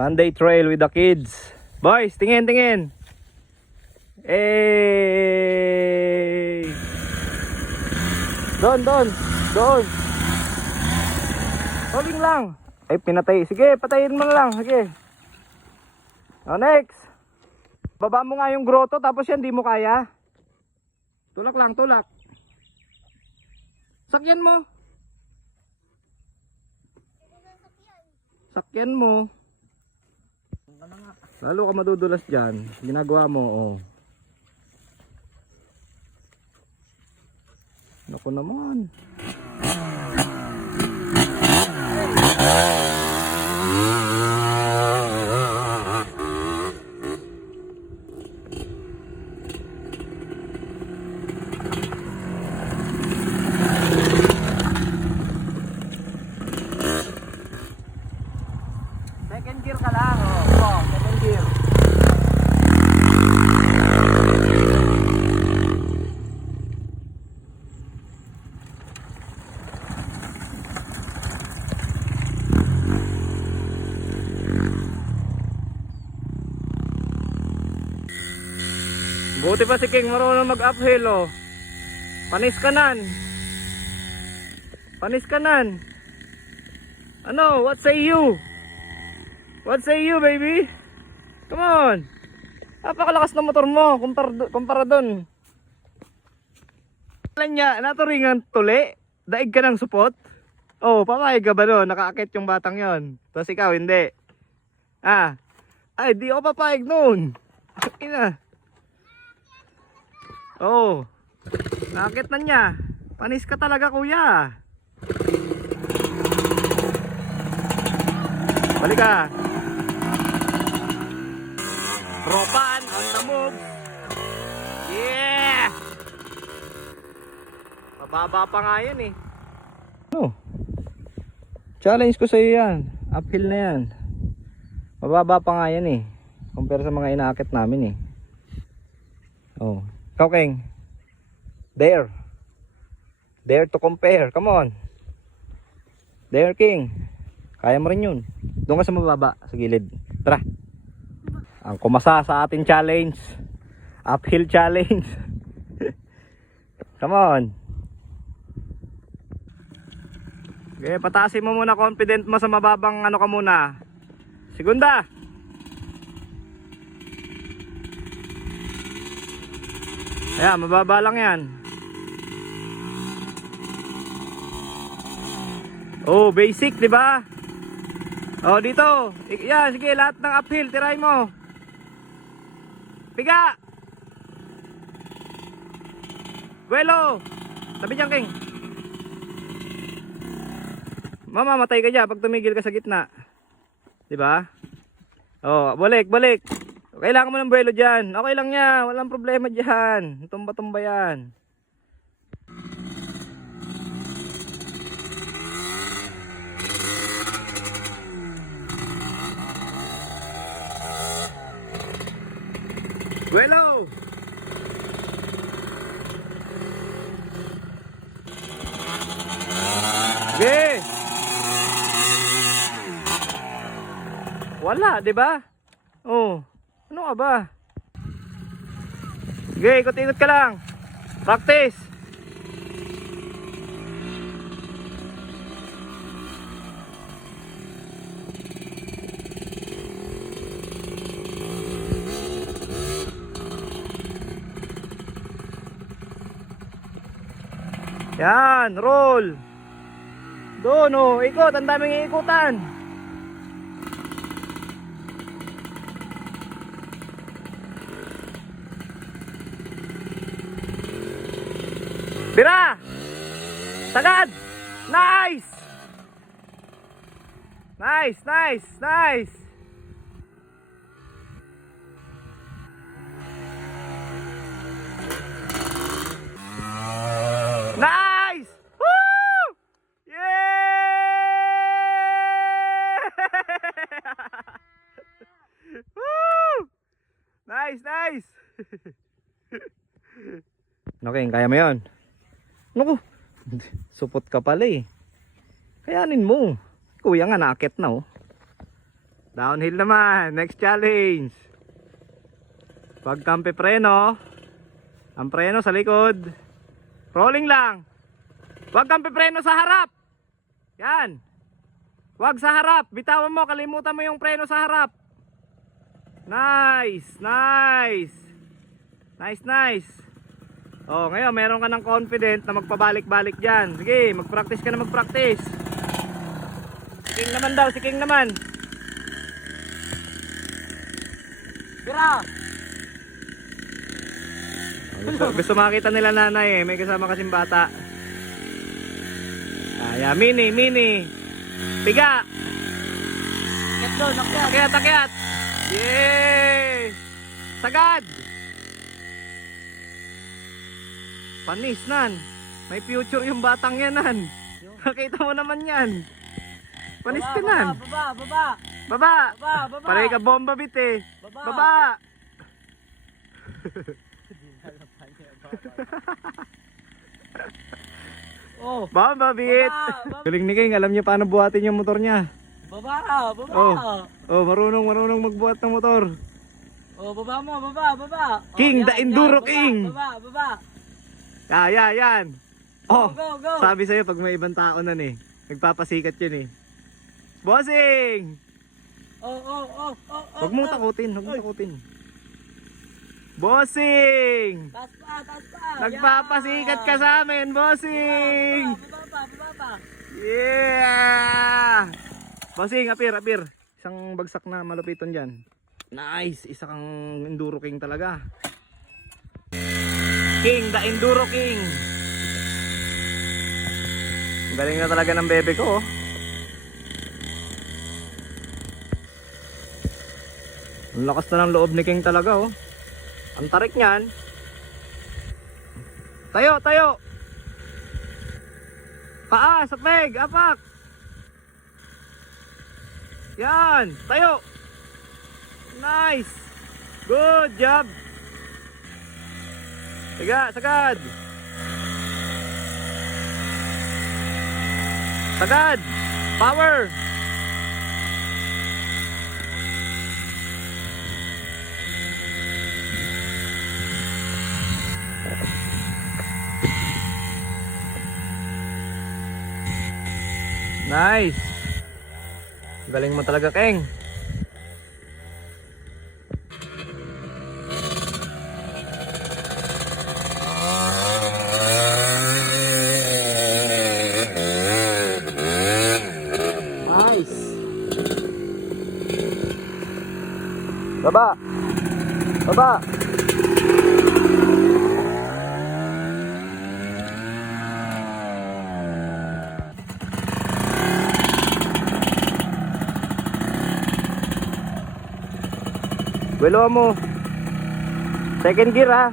Sunday trail with the kids. Boys, tingin, tingin. Hey! Doon, doon, doon. Rolling lang. Ay, pinatay. Sige, patayin mo na lang. Sige. O, next. Baba mo nga yung grotto, tapos yan, di mo kaya. Tulak lang, tulak. Sakyan mo. Sakyan mo. Lalo ka madudulas dyan. Ginagawa mo, oh. Naku naman. Second gear ka lang, oh. Oh, second gear. Buti pa si King marunong mag-uphill, oh. Panis kanan. Panis kanan. Ano? What say you? What say you, baby? Come on. Napakalakas ng motor mo kumpara doon. Alam niya, naturingan tuli. Daig ka ng supot. Oh, papayag ka ba doon? Nakaakit yung batang yon. Tapos ikaw, hindi. Ah. Ay, di ako papayag noon. Ina. Oh. Nakakit na niya. Panis ka talaga, kuya. Balik ka. Tropan on the move. Yeah. Mababa pa nga yan eh. No. Challenge ko sa iyo yan. Uphill na yan. Mababa pa nga yan eh. Compare sa mga inaakit namin eh. Oh. Ikaw, King. Dare. Dare to compare. Come on. Dare, King. Kaya mo rin yun. Doon ka sa mababa. Sa gilid. Tara. Ang kumasa sa ating challenge. Uphill challenge. Come on. Okay, patasin mo muna, confident mo sa mababang ano ka muna. Segunda. Ayan, mababa lang yan. Oh, basic, di ba? Oh, dito. Yan, sige, lahat ng uphill, tirahin mo. Piga. Buelo. Tabi dyan, King. Mamamatay ka dyan pag tumigil ka sa gitna. Di ba? Oh, balik, balik. Kailangan mo ng buelo dyan. Okay lang yan. Walang problema dyan. Tumba-tumba yan. Buelo! Okay. Wala, di ba? Oh. Ano ka ba? Sige, ikot-ikot ka lang. Practice. Yan, roll. Doon, oh, ikot. Ang daming iikutan. Bira! Tagad! Nice! Nice, nice, nice! Nice! Woo! Yeah! Woo! Nice, nice! Okay, kaya mo yun? Naku, supot ka pala eh. Kayanin mo. Kuya nga naakit na oh. Downhill naman. Next challenge. Pag kampe preno. Ang preno sa likod. Rolling lang. Huwag kampe preno sa harap. Yan. Huwag sa harap. Bitawan mo. Kalimutan mo yung preno sa harap. Nice. Nice. Nice, nice. Oh, ngayon meron ka ng confident na magpabalik-balik dyan. Sige, mag-practice ka na mag-practice. Si King naman daw, si King naman. Tira! Gusto makita nila nanay eh, may kasama kasing bata. Ayan, mini. Piga! Akyat doon, akyat! Akyat, akyat! Yay! Sagad! Panis nan. May future yung batang yan nan. Nakita mo naman yan. Panis ka nan. Baba! Baba! Baba! Pareho ka bomba bit eh. Baba! Baba! Oh! Bomba bit! Baba! Galing ni King, alam niya paano buhatin yung motor niya. Baba! Baba! Oh, marunong magbuhat ng motor. Oh, baba mo! Baba! King, Oh, the yan, Enduro yan. King. Baba! Yan. Oh, Go! sabi sa'yo pag may ibang tao nan eh. Nagpapasikat yun eh. Bossing! Oh! Huwag mong takutin. Bossing! Taas pa! Nagpapasikat ka sa amin, bossing! Baba pa! Yeah! Bossing, apir. Isang bagsak na malupiton dyan. Nice! Isa kang Enduro King talaga. King, the Enduro King! Galing na talaga ng bebe ko, oh. Ang lakas na ng loob ni King talaga, oh. Ang tarik niyan. Tayo! Paa, sa peg, apak! Yan, tayo! Nice! Good job! Sagad! Power! Nice! Galing mo talaga, King. Nice! Baba! Welo mo. Second gear ha.